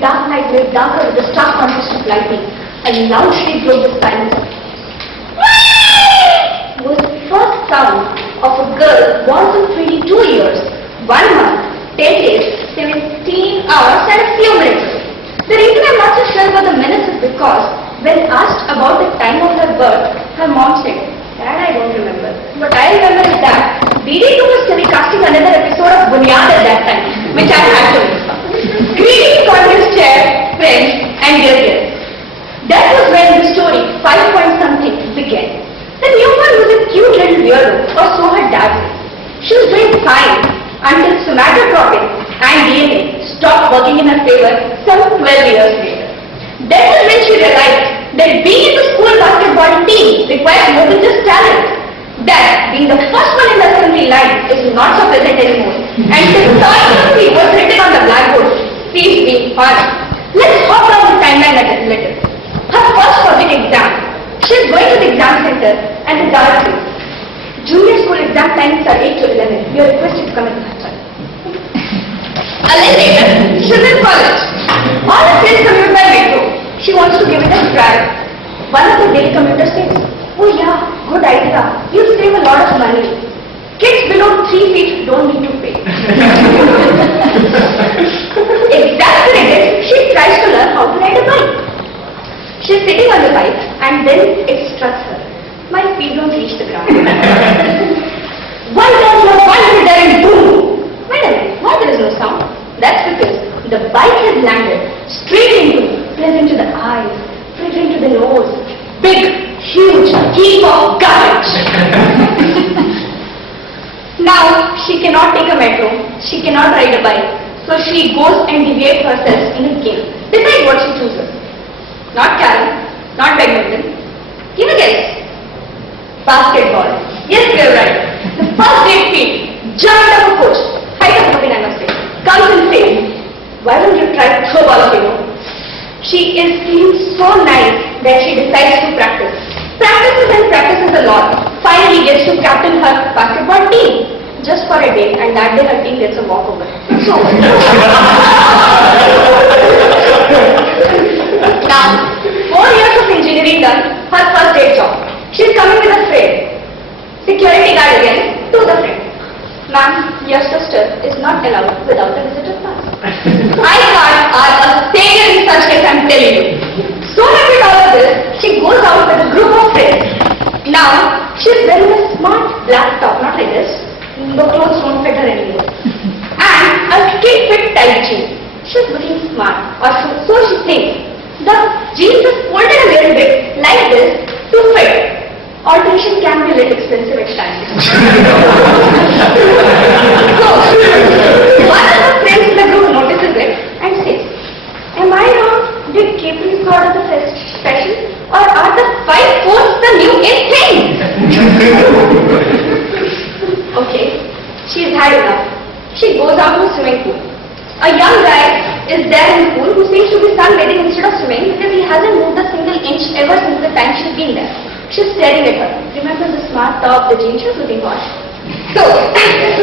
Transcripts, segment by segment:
the dark night lay darker with the stark contrast of lightning. A loud shriek broke the silence. Was the first sound of a girl born from 22 years, 1 month, 10 days, 17 hours and a few minutes. The reason I'm not so sure about the minutes is because when asked about the time of her birth, her mom said, "Dad, I don't remember. What I remember is that DD2 was telecasting another episode of Bunyad at that time, which I had to miss. Greetings, conference chair, friends, and dear guests. That was when the story, 5 point something, began. The newborn was a cute little weirdo, or so her dad said. She was doing fine until somatotropic and DNA stopped working in her favor some 12 years later. That was when she realized that being in the school basketball team requires more than just talent. That being the first one in the assembly line is not so pleasant anymore. And the third was written on the blackboard, "Please be fun." Let's hop down the timeline a little. Her first public exam. She is going to the exam center and the guard says, "Junior school exam times are 8 to 11. You are requested to come in the time." A little later, she is in college. All her friends commute by metro. She wants to give it a try. One of the daily commuters says, "Oh yeah, good idea. You'll save a lot of money. Kids below 3 feet don't need to pay." Exasperated, she tries to learn how to ride a bike. She is sitting on the bike and then it strikes her. My feet don't reach the ground. One turn left, one hit there and boom! Wait a minute, why there is no sound? That's because the bike has landed straight into the eyes, straight into the nose. Big, huge heap of garbage. Now, she cannot take a metro, she cannot ride a bike, so she goes and deviates herself in a game. Decide what she chooses. Not carom, not badminton. Give a guess. Basketball. Yes, you're right. The first great feat, jumped up a coach, height of something I must say, comes and says, "Why don't you try throwball, She is feeling so nice that she decides to practice. Practices a lot. Finally gets to captain her basketball team. Just for a day, and that day her team gets a walkover. So, now, 4 years of engineering done, her first day job. She is coming with a friend. Security guard again, to the friend. "Ma'am, your sister is not allowed without a visitor pass." I can't are a savior in such case, I'm telling you. So happy with all of this, she goes out with a group of friends. Now, she's wearing a smart black top, not like this. The clothes don't fit her anymore. And a skin fit tight jeans. She's looking smart, or so she thinks. The jeans is folded a little bit like this to fit. Alteration can be a little expensive at times. So, one of the friends in the group notices it and says, "Am I wrong? Did Capri got the fashion? Or are the 5 coats the new in thing?" Okay, she's had enough. She goes out to the swimming pool. A young guy is there in the pool who seems to be sunbathing instead of swimming because he hasn't moved a single inch ever since the time she's been there. She's staring at her. Remember the smart top, the jeans, she's looking hot. So,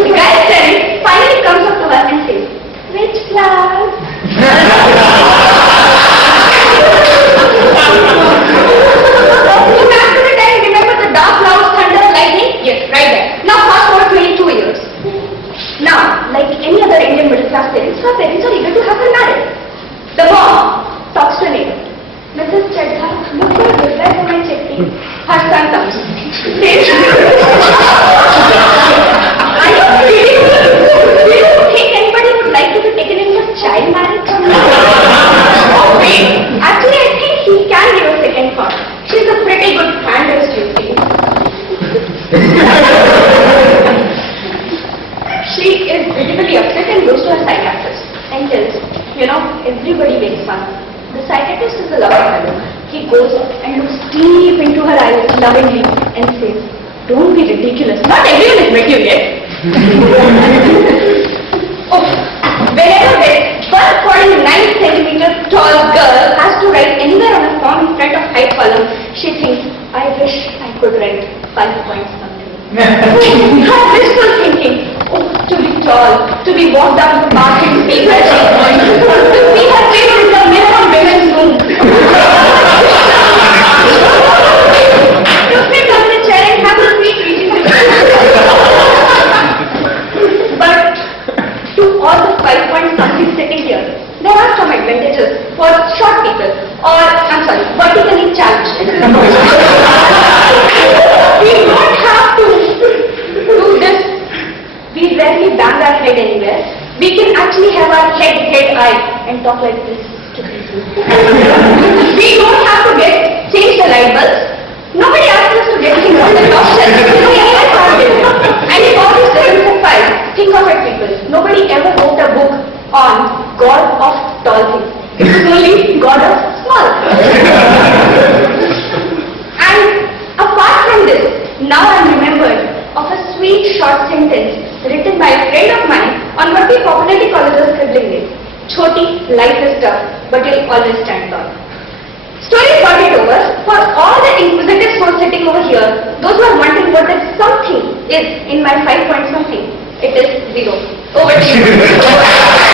the guy staring finally comes up to her and says, "Which class?" Back to the time, remember the dark clouds, thunder, lightning? Yes, right there. Now fast forward 22 years. Now, like any other Indian middle class parents, her parents are eager to have her married. The mom talks to her neighbor. "Mrs. Chadha, look for a good guy for my chutney." Her son comes. Says, "Are you kidding me? Do you think anybody would like to be taken in for child marriage from me?" "Oh wait, actually I think he can give a second thought. She's a pretty good handler, you see." She is visibly upset and goes to her psychiatrist and tells, everybody makes fun. The psychiatrist is a loving fellow. He goes and looks deep into her eyes lovingly and says, "Don't be ridiculous. Not everyone has met you yet." Oh, whenever this 1.9 centimeter tall girl has to write anywhere on a form in front of height column, she thinks, "I wish I could write 5 point something." Her wistful thinking, to be tall, to be walked down the path and see where she's going, to see her favorite dead eye and talk like this to people. We don't have to change the light bulbs. Nobody asked us to get things on the top shelf. We always found it. And if all these 745, think of it, people. Nobody ever wrote a book on God of tall things. It was only God of small. And apart from this, now I'm remembered of a sweet short sentence written by a friend of mine on what we popularly call as a scribbling day. Choti, life is tough, but you'll always stand tall. Story got it over. For all the inquisitive souls sitting over here, those who are wondering what that something is in my 5 point something, it is 0. Over to you.